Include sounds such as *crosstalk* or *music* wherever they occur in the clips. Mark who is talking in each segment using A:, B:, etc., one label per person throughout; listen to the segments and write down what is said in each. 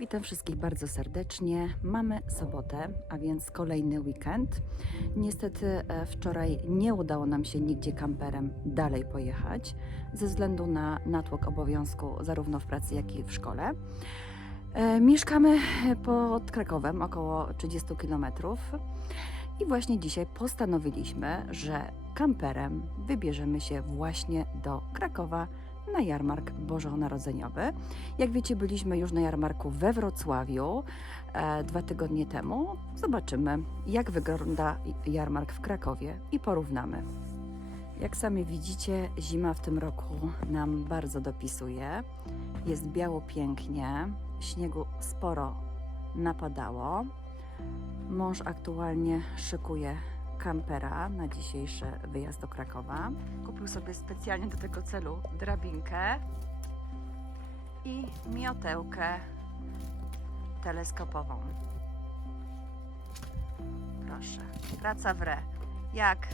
A: Witam wszystkich bardzo serdecznie. Mamy sobotę, a więc kolejny weekend. Niestety e, wczoraj nie udało nam się nigdzie kamperem dalej pojechać ze względu na natłok obowiązku zarówno w pracy, jak i w szkole. E, Mieszkamy pod Krakowem, około 30 km. I właśnie dzisiaj postanowiliśmy, że kamperem wybierzemy się właśnie do Krakowa na jarmark bożonarodzeniowy. Jak wiecie, byliśmy już na jarmarku we Wrocławiu e, dwa tygodnie temu. Zobaczymy, jak wygląda jarmark w Krakowie i porównamy. Jak sami widzicie, zima w tym roku nam bardzo dopisuje. Jest biało pięknie, śniegu sporo napadało. Mąż aktualnie szykuje kampera na dzisiejszy wyjazd do Krakowa. Kupił sobie specjalnie do tego celu drabinkę i miotełkę teleskopową. Proszę, praca w re. Jak?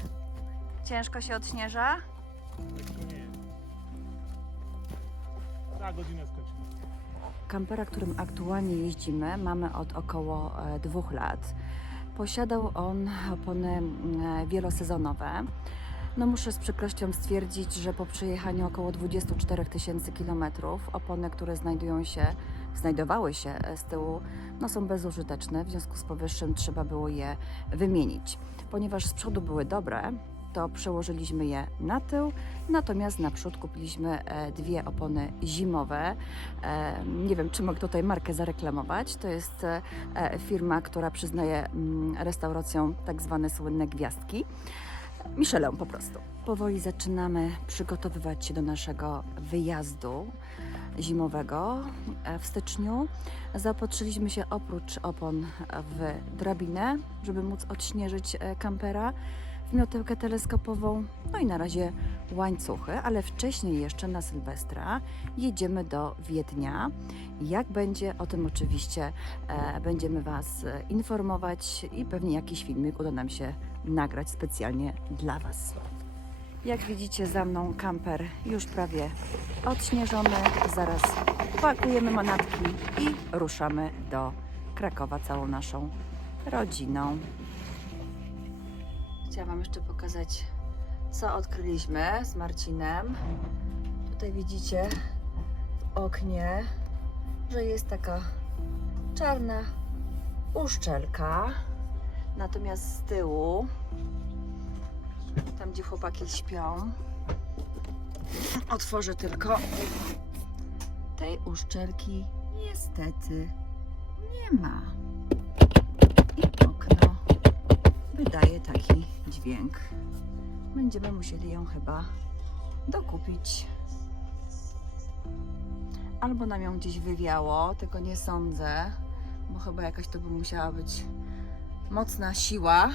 A: Ciężko się odśnieża?
B: Nie jest. Za godzinę skończymy.
A: Kampera, którym aktualnie jeździmy, mamy od około e, dwóch lat. Posiadał on opony mm, wielosezonowe. No muszę z przykrością stwierdzić, że po przejechaniu około 24 tysięcy kilometrów opony, które znajdują się, znajdowały się e, z tyłu, no są bezużyteczne. W związku z powyższym trzeba było je wymienić. Ponieważ z przodu były dobre, to przełożyliśmy je na tył, natomiast naprzód kupiliśmy e, dwie opony zimowe. E, Nie wiem, czy mogę tutaj markę zareklamować. To jest e, firma, która przyznaje mm, restauracjom tak zwane słynne gwiazdki. Michelin po prostu. Powoli zaczynamy przygotowywać się do naszego wyjazdu zimowego w styczniu. Zaopatrzyliśmy się oprócz opon w drabinę, żeby móc odśnieżyć kampera, miotełkę teleskopową, no i na razie łańcuchy, ale wcześniej jeszcze na Sylwestra jedziemy do Wiednia. Jak będzie, o tym oczywiście e, będziemy Was e, informować i pewnie jakiś filmik uda nam się nagrać specjalnie dla Was. Jak widzicie za mną kamper już prawie odśnieżony. Zaraz pakujemy manatki i ruszamy do Krakowa całą naszą rodziną. Chciałam Wam jeszcze pokazać, co odkryliśmy z Marcinem. Tutaj widzicie w oknie, że jest taka czarna uszczelka. Natomiast z tyłu, tam gdzie chłopaki śpią, otworzę tylko tej uszczelki niestety nie ma. Wydaje taki dźwięk. Będziemy musieli ją chyba dokupić. Albo nam ją gdzieś wywiało, tylko nie sądzę, bo chyba jakaś to by musiała być mocna siła,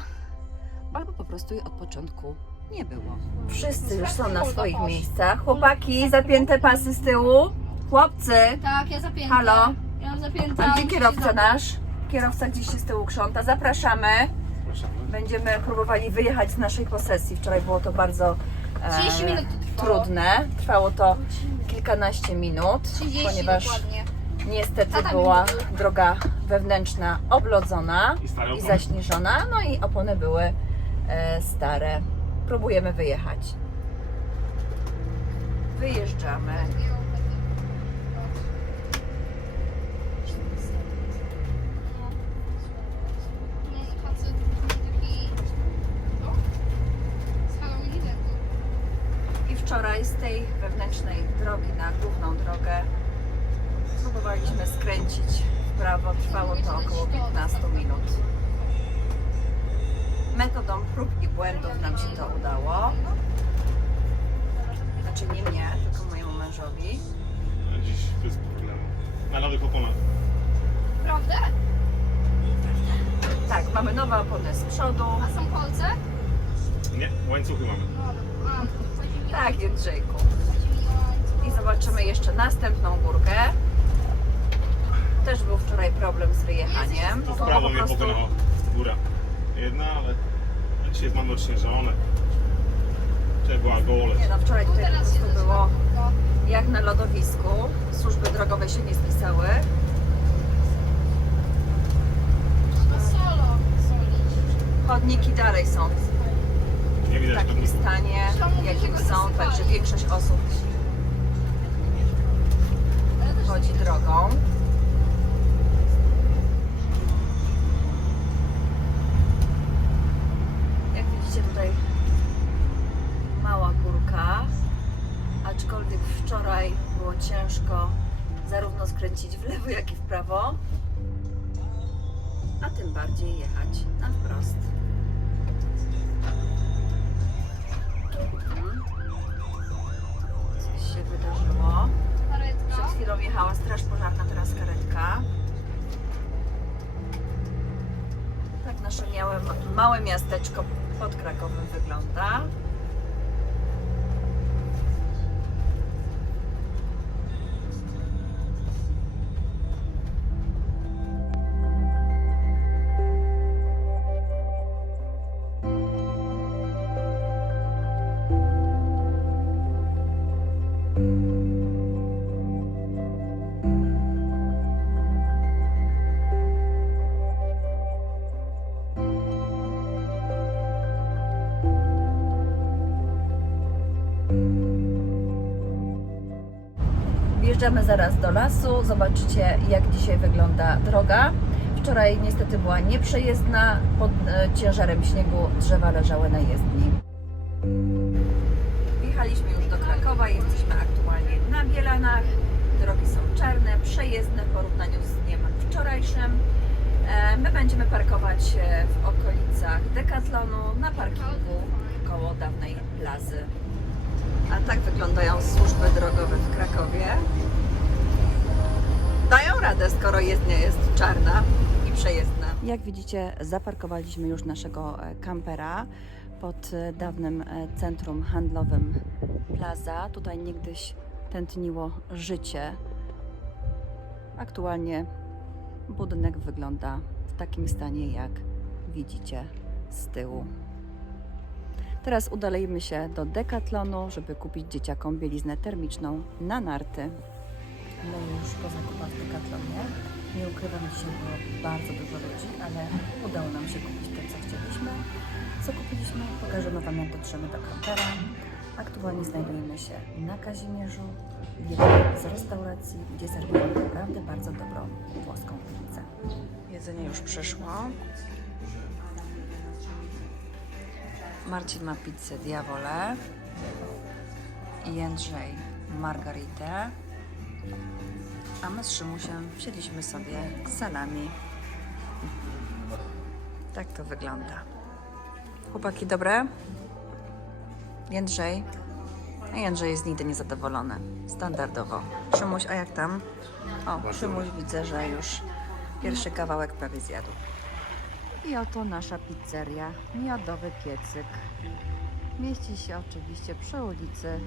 A: albo po prostu jej od początku nie było. Wszyscy już są na swoich miejscach. Chłopaki, zapięte pasy z tyłu. Chłopcy,
C: Tak, ja zapięta.
A: Halo?
C: Ja mam zapięta.
A: a gdzie
C: muszę
A: kierowca nasz? Kierowca gdzieś się z tyłu krząta. Zapraszamy. Będziemy próbowali wyjechać z naszej posesji. Wczoraj było to bardzo e,
C: 30 minut to trwało.
A: trudne. Trwało to kilkanaście minut,
C: 30
A: ponieważ
C: dokładnie.
A: niestety
C: Tata mi
A: była
C: mówił.
A: droga wewnętrzna oblodzona
B: I stare
A: i
B: opony.
A: zaśnieżona, no i opony były e, stare. Próbujemy wyjechać. Wyjeżdżamy.
C: No, facet taki... Co? Z Halloweenem.
A: I wczoraj z tej wewnętrznej drogi na główną drogę próbowaliśmy skręcić w prawo. Trwało to około 15 minut. Metodą prób i błędów nam się to udało. Znaczy nie mnie, tylko mojemu mężowi.
B: Dziś bez problemu. Na nowych oponach.
C: Prawda?
A: Tak, mamy nowe opony z przodu.
C: A są kolce?
B: Nie, łańcuchy mamy.
C: A,
A: Tak, Jędrzejku i zobaczymy jeszcze następną górkę. Też był wczoraj problem z wyjechaniem.
B: To prawo mnie pokonała góra. Jedna, ale dzisiaj mamy odśnieżone. Wczoraj była gole.
A: Nie no, wczoraj tutaj po prostu było jak na lodowisku. Służby drogowe się nie spisały. Chodniki dalej są w takim stanie, jakim są, także większość osób chodzi drogą. Jak widzicie tutaj mała górka, aczkolwiek wczoraj było ciężko zarówno skręcić w lewo, jak i w prawo, a tym bardziej jechać na wprost. Małe miasteczko pod Krakowem wygląda. Wjeżdżamy zaraz do lasu. Zobaczycie, jak dzisiaj wygląda droga. Wczoraj niestety była nieprzejezdna. Pod e, ciężarem śniegu drzewa leżały na jezdni. Wjechaliśmy już do Krakowa. Jesteśmy aktualnie na Bielanach. Drogi są czarne, przejezdne w porównaniu z dniem wczorajszym. E, My będziemy parkować e, w okolicach Decathlonu na parkingu koło dawnej plazy. A tak wyglądają służby drogowe w Krakowie. Dają radę, skoro jezdnia jest czarna i przejezdna. Jak widzicie, zaparkowaliśmy już naszego e, kampera pod e, dawnym e, centrum handlowym Plaza. Tutaj niegdyś tętniło życie. Aktualnie budynek wygląda w takim stanie, jak widzicie z tyłu. Teraz udalejmy się do Decathlonu, żeby kupić dzieciakom bieliznę termiczną na narty. No już po zakupach w Decathlonie. Nie ukrywam, dzisiaj było bardzo dużo ludzi, ale udało nam się kupić to, co chcieliśmy. Co kupiliśmy? Pokażemy Wam, jak dotrzemy do kampera. Aktualnie znajdujemy się na Kazimierzu, w z restauracji, gdzie serwują naprawdę bardzo dobrą włoską pizzę. Jedzenie już przyszło. Marcin ma pizzę Diavole i Jędrzej margaritę, a my z Szymusiem wzięliśmy sobie salami. Tak to wygląda. Chłopaki, dobre? Jędrzej? A Jędrzej jest nigdy niezadowolony. Standardowo. Szymuś, a jak tam? O, Szymuś widzę, że już pierwszy kawałek prawie zjadł. I oto nasza pizzeria, miodowy piecyk. Mieści się oczywiście przy ulicy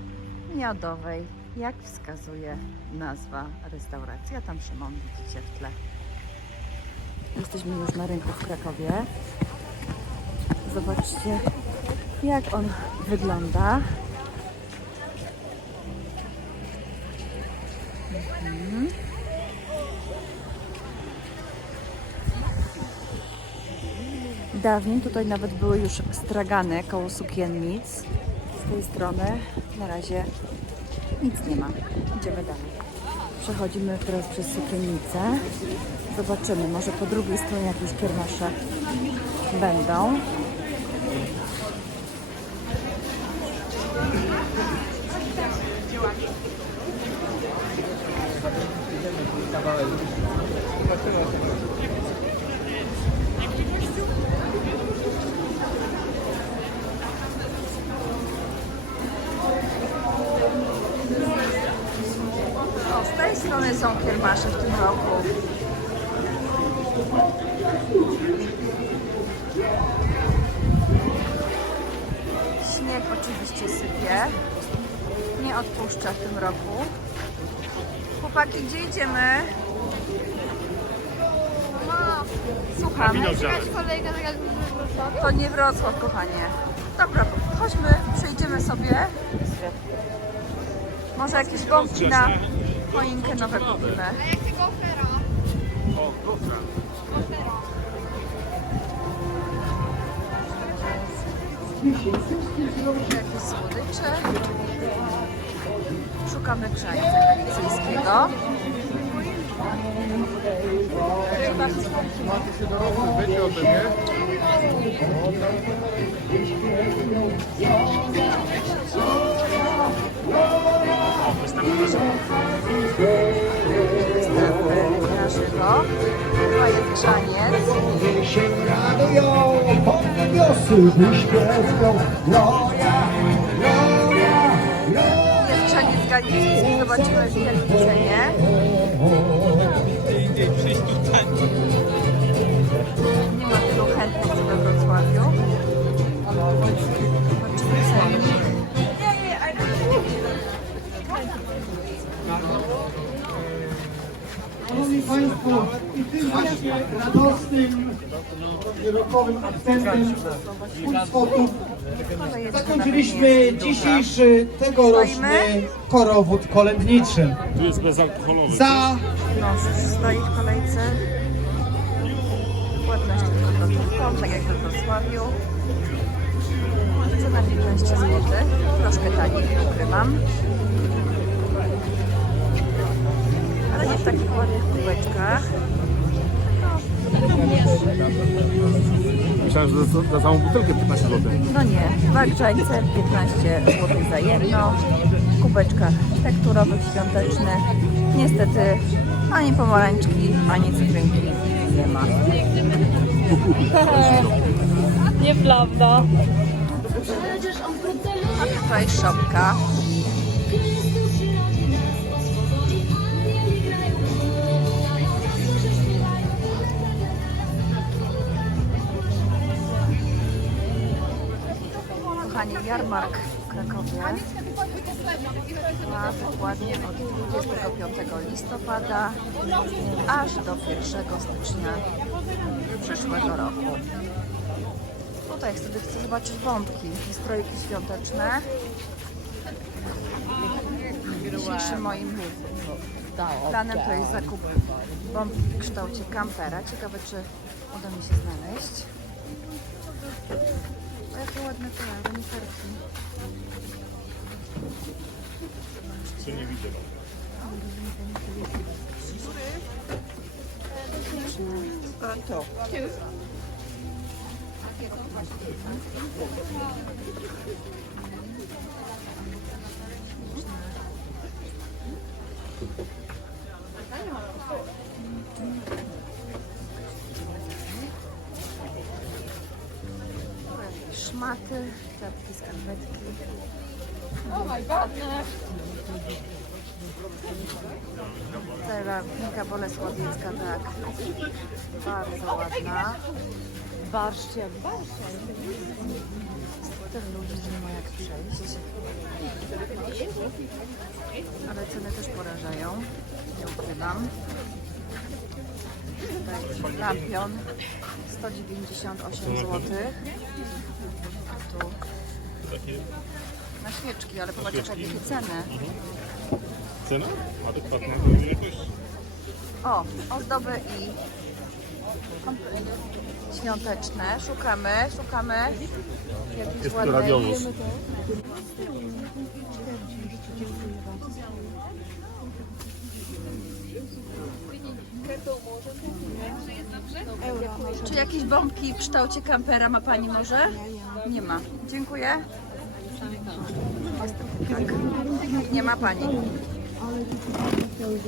A: Miodowej, jak wskazuje nazwa restauracji. A tam Szymon widzicie w tle. Jesteśmy już na rynku w Krakowie. Zobaczcie, jak on wygląda. Mhm. Dawniej tutaj nawet były już stragany koło sukiennic. Z tej strony na razie nic nie ma. Idziemy dalej. Przechodzimy teraz przez sukiennicę. Zobaczymy, może po drugiej stronie jakieś kiermasze będą. Gdzie idziemy?
C: Ma.
A: Słucham.
B: Wino
C: Jakaś
B: wziąłem.
C: kolejka tak jak w Wrocławiu?
A: To nie Wrocław, kochanie. Dobra, chodźmy, przejdziemy sobie. Może jakieś gąbki na choinkę nowe kupimy.
C: A jak tego ofera?
B: O, gofra.
C: Ofera.
A: Jakieś słodycze. Szukamy grzańca galicyjskiego. Występy na żywo. To jest grzaniec.
D: się radują, podniosły śpiewają. Gloria, gloria,
A: galicki. Zobaczymy w cenie. Nie ma tylu chętnych co we Wrocławiu. Zobaczymy.
D: Szanowni Państwo, i tym radosnym, rokowym akcentem spotów zakończyliśmy dzisiejszy tegoroczny korowód kolędniczy.
B: Tu jest bezalkoholowy.
D: Za
A: No, stoi w kolejce. Płatność tylko gotówką, tak jak we Wrocławiu. Cena 15 zł. Troszkę taniej, nie ukrywam. Ale nie w takich ładnych kubeczkach.
B: Myślałem, że za, za całą butelkę 15 zł.
A: No nie, dwa grzańce, 15 zł za jedno. W kubeczkach tekturowych, świątecznych. Niestety ani pomarańczki, ani cytrynki nie ma. *laughs*
C: Nieprawda.
A: A tutaj szopka. Kochani, jarmark w Krakowie trwa dokładnie od 25 listopada aż do 1 stycznia przyszłego roku. Tutaj sobie chcę zobaczyć bombki i strojki świąteczne. Dzisiejszym moim planem to jest zakup bombki w kształcie kampera. Ciekawe, czy uda mi się znaleźć. O, jakie ładne te reniferki.
B: Co nie widzę.
A: Tu szmaty, czapki, skarpetki. Cerawnika bolesławiecka, tak. Bardzo ładna.
C: Barszcie, barszcie.
A: Tyle ludzi, nie ma jak przejść. Ale ceny też porażają. Nie ukrywam. Lampion 198 zł. A tu na świeczki, ale popatrzcie jakie ceny.
B: cena? Adekwatna do jakości.
A: O, ozdoby i świąteczne. Szukamy, szukamy. Jakiejś
B: Jest
A: Czy jakieś bombki w kształcie kampera ma Pani może? Nie ma. Dziękuję. Tak. Nie ma Pani.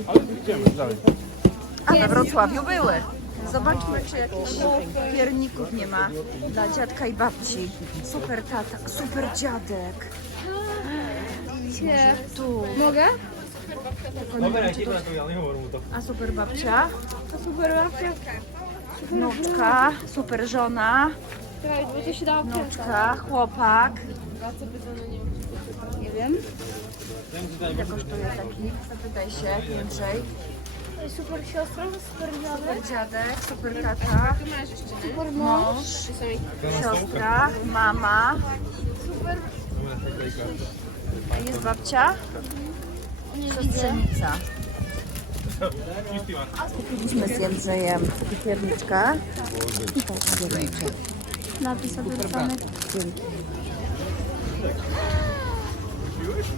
B: Ale idziemy dalej.
A: A we Wrocławiu były. Zobaczmy, czy jakichś pierników nie ma dla dziadka i babci. Super tata, super dziadek.
C: Nie.
A: Tu.
C: Mogę?
A: A super babcia,
C: To super babcia.
A: wnuczka, super żona,
C: Czekaj, bo to się dało wkręcać.
A: wnuczka, chłopak.
C: Nie wiem.
A: Ile kosztuje taki? Zapytaj się więcej.
C: Super siostra, super dziadek,
A: Super dziadek, super tata,
C: super
A: mąż,
C: mąż.
A: siostra, mama. A Jest babcia? Siostrzenica. Kupiliśmy z Jędrzejem pierniczkę. I to pierniczek.
C: Napis odwrócony.
A: Dzięki.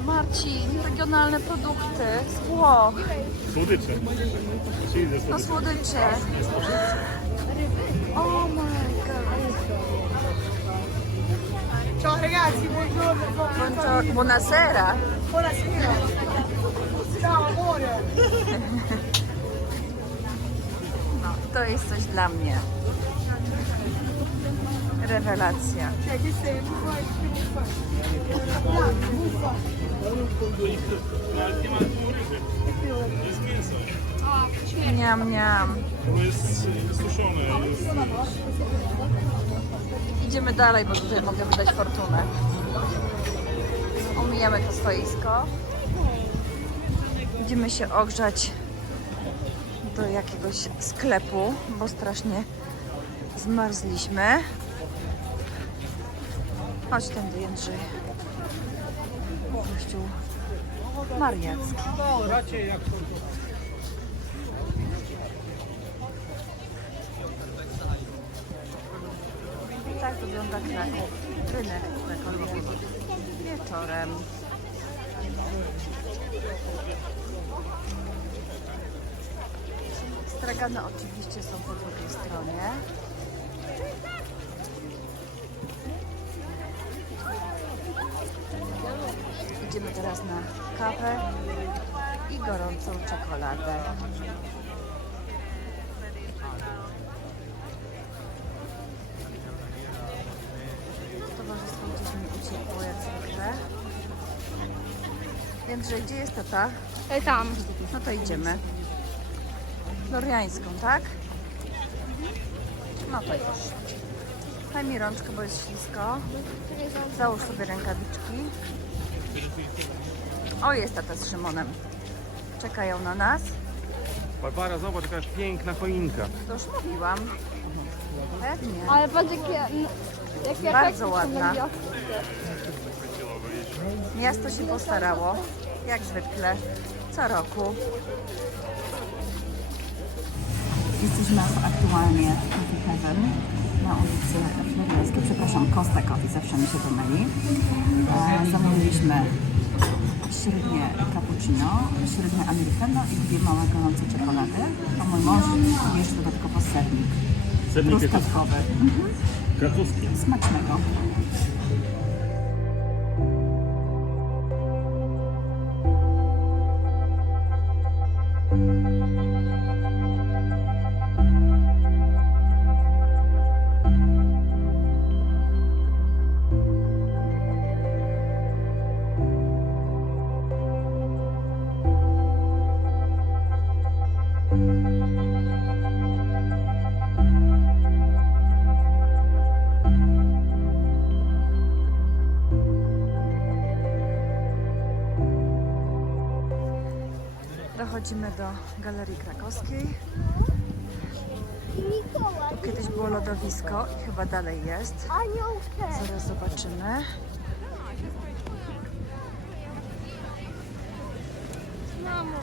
A: Marcin, regionalne produkty z Włoch.
B: Słodycze.
A: No słodycze. Oh my god.
E: Ciao ragazzi, buongiorno.
A: Buongiorno, buonasera.
E: Buonasera.
A: No, to jest coś dla mnie. Rewelacja.
B: Suszone. Jest...
A: Idziemy dalej, bo tutaj mogę wydać fortunę. Omijamy to stoisko. Idziemy się ogrzać do jakiegoś sklepu, bo strasznie zmarzliśmy. Chodź tędy, Jędrzej. Kościół mariacki. Tak wygląda Kraków. Rynek krakowian. Wieczorem. Stragany oczywiście są po drugiej stronie. Idziemy teraz na kawę i gorącą czekoladę. Towarzystwo gdzieś mi uciekło jak zwykle. Więc, że gdzie jest tata?
C: E, tam.
A: No to idziemy. Floriańską, tak? No to już. Daj mi rączkę, bo jest ślisko. Załóż sobie rękawiczki. O, jest tata z Szymonem. Czekają na nas.
B: Barbara, zobacz jaka piękna choinka.
A: To już mówiłam. Pewnie.
C: Ale patrz jakie... jakie
A: Bardzo
C: efekty są
A: ładna. Miasto się postarało, jak zwykle, co roku. Jesteśmy aktualnie w Coffee Heaven na ulicy Floriańskiej, przepraszam, Costa Coffee, zawsze mi się to myli. E, zamówiliśmy średnie cappuccino, średnie americano i dwie małe gorące czekolady, a mój mąż jeszcze dodatkowo sernik
B: Sernik
A: truskawkowy.
B: krakowski.
A: Smacznego. Do Galerii Krakowskiej. Kiedyś było lodowisko i chyba dalej jest. Zaraz zobaczymy.
C: Mamo.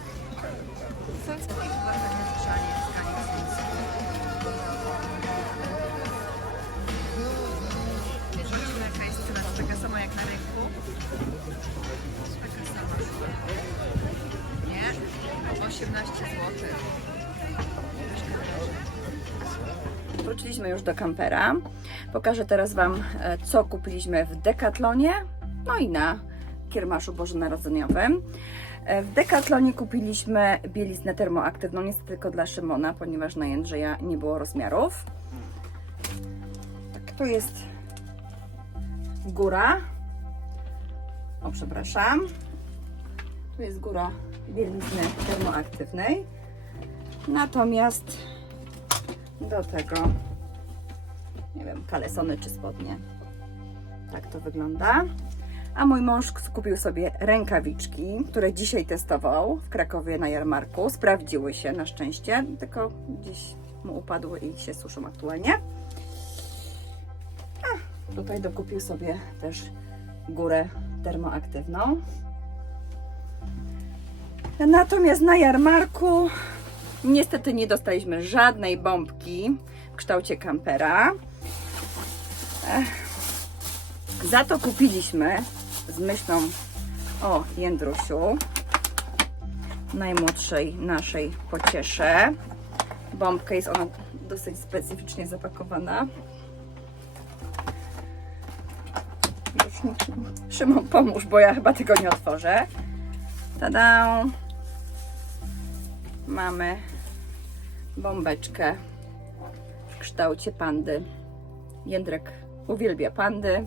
A: Wróciliśmy już do kampera. Pokażę teraz Wam, e, co kupiliśmy w Decathlonie, no i na kiermaszu bożonarodzeniowym. E, W Decathlonie kupiliśmy bieliznę termoaktywną, niestety tylko dla Szymona, ponieważ na Jędrzeja nie było rozmiarów. Tak, tu jest góra. O, przepraszam. Tu jest góra bielizny termoaktywnej. Natomiast do tego, nie wiem, kalesony czy spodnie. Tak to wygląda. A mój mąż kupił sobie rękawiczki, które dzisiaj testował w Krakowie na jarmarku. Sprawdziły się na szczęście, tylko gdzieś mu upadły i się suszą aktualnie. A tutaj dokupił sobie też górę termoaktywną. Natomiast na jarmarku niestety nie dostaliśmy żadnej bombki w kształcie kampera. Za to kupiliśmy z myślą o Jędrusiu, najmłodszej naszej pociesze. Bombka jest ona dosyć specyficznie zapakowana. Szymon, pomóż, bo ja chyba tego nie otworzę. Tada! Mamy bombeczkę w kształcie pandy. Jędrek uwielbia pandy.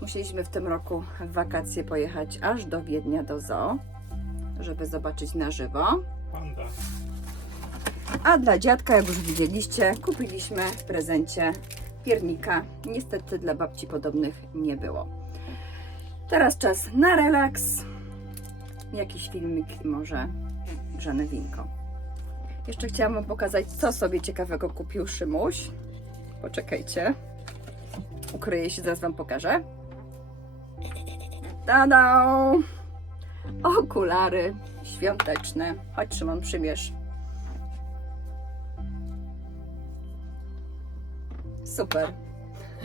A: Musieliśmy w tym roku w wakacje pojechać aż do Wiednia do zoo, żeby zobaczyć na żywo.
B: Panda.
A: A dla dziadka, jak już widzieliście, kupiliśmy w prezencie piernika. Niestety dla babci podobnych nie było. Teraz czas na relaks. Jakiś filmik i może grzane winko. Jeszcze chciałam Wam pokazać, co sobie ciekawego kupił Szymuś. Poczekajcie. Ukryję się, zaraz Wam pokażę. Tada! Okulary świąteczne. Chodź Szymon, przymierz. Super.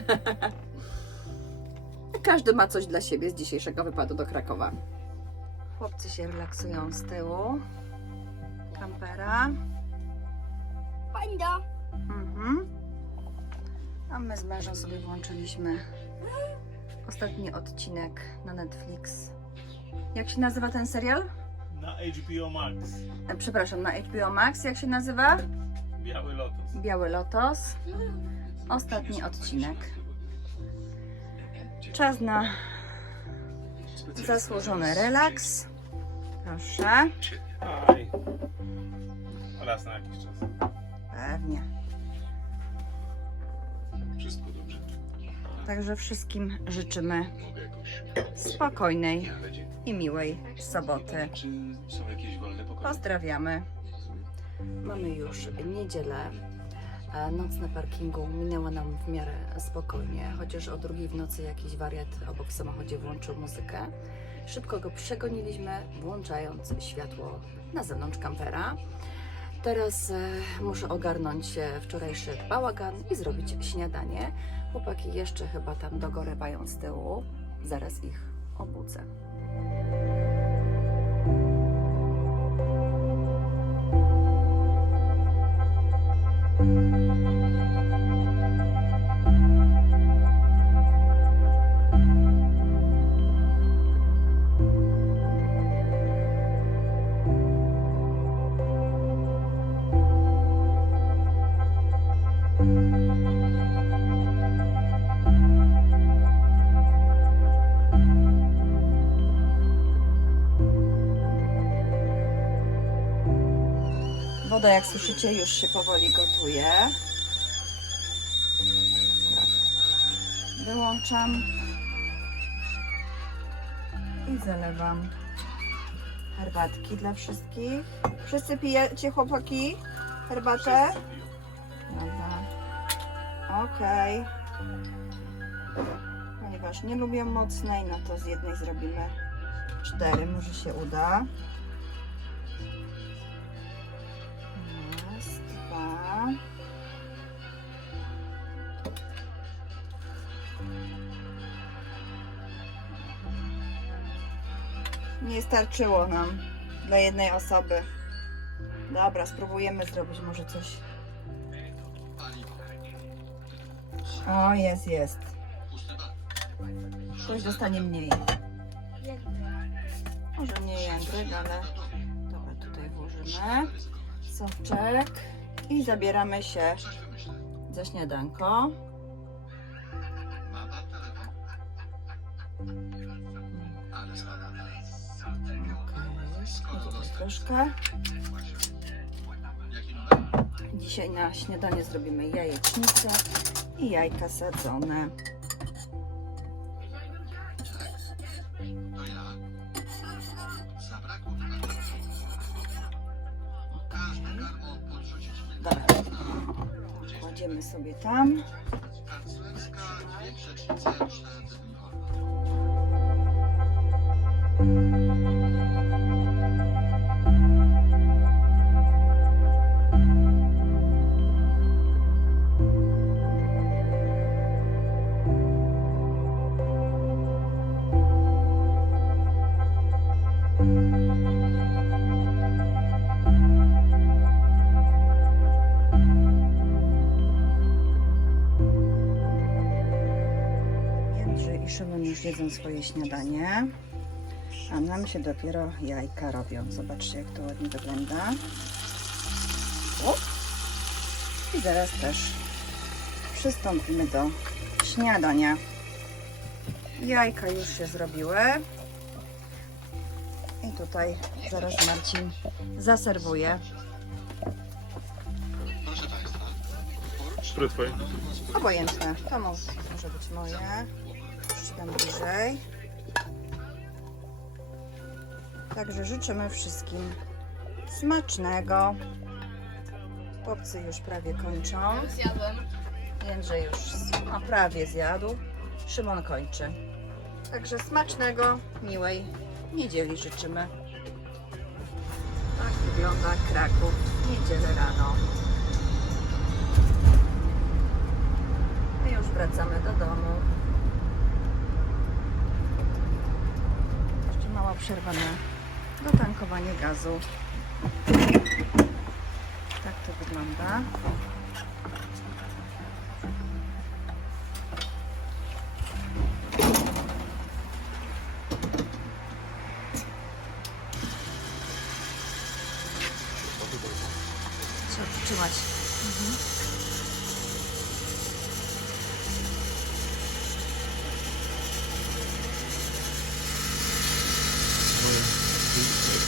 A: *laughs* Każdy ma coś dla siebie z dzisiejszego wypadu do Krakowa. Chłopcy się relaksują z tyłu. Kampera.
C: Panda.
A: Mhm. A my z mężem sobie włączyliśmy ostatni odcinek na Netflix. Jak się nazywa ten serial?
B: Na HBO Max.
A: E, przepraszam, na HBO Max. Jak się nazywa?
B: Biały Lotos.
A: Biały Lotos. Ostatni odcinek. Czas na zasłużony relaks. Proszę.
B: Aj. Raz na jakiś czas.
A: Pewnie. Także wszystkim życzymy spokojnej i miłej soboty. Pozdrawiamy. Mamy już niedzielę. E, Noc na parkingu minęła nam w miarę spokojnie, chociaż o drugiej w nocy jakiś wariat obok w samochodzie włączył muzykę. Szybko go przegoniliśmy, włączając światło na zewnątrz kampera. Teraz e, muszę ogarnąć e, wczorajszy bałagan i zrobić śniadanie. Chłopaki jeszcze chyba tam dogorywają z tyłu. Zaraz ich obudzę. Woda, jak słyszycie, już się powoli gotuje. Tak. Wyłączam i zalewam herbatki dla wszystkich. Wszyscy pijecie, chłopaki, herbatę? Dobra. Okej. Ponieważ nie lubię mocnej, no to z jednej zrobimy cztery, może się uda. Starczyło nam dla jednej osoby. Dobra, spróbujemy zrobić może coś. O, jest, jest. Ktoś dostanie mniej. Może nie jędryk, ale dobra, tutaj włożymy soczek i zabieramy się za śniadanko. Troszkę. Dzisiaj na śniadanie zrobimy jajecznicę i jajka sadzone. Dobra. Kładziemy sobie tam. Już jedzą swoje śniadanie, a nam się dopiero jajka robią. Zobaczcie, jak to ładnie wygląda. O! I zaraz też przystąpimy do śniadania. Jajka już się zrobiły. I tutaj zaraz Marcin zaserwuje.
F: Proszę Państwa?
A: Obojętne. To mo- może być moje. Dam bliżej. Także życzymy wszystkim smacznego. Chłopcy już prawie kończą.
C: Zjadłem.
A: Jędrzej już no, prawie zjadł. Szymon kończy. Także smacznego, miłej niedzieli życzymy. Tak wygląda Kraków w niedzielę rano. My już wracamy do domu. Mała przerwa dotankowanie gazu. Tak to wygląda. Trzeba przytrzymać.
B: Z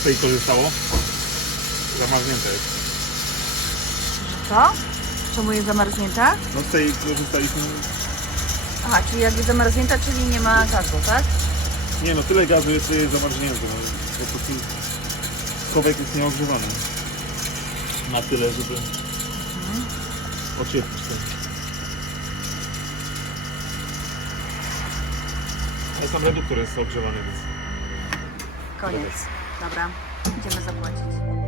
B: tej korzystało? Zamarznięte jest.
A: Co? Czemu jest zamarznięta?
B: No z tej korzystaliśmy.
A: Aha, czyli jak jest zamarznięta, czyli nie ma gazu, tak?
B: Nie no, tyle gazu jest, że jest zamarznięte. No, po prostu kowek jest nieogrzewany. Na tyle, żeby ocieplić ten. Ale sam reduktor jest ogrzewany, więc...
A: Koniec. Dobra, idziemy zapłacić.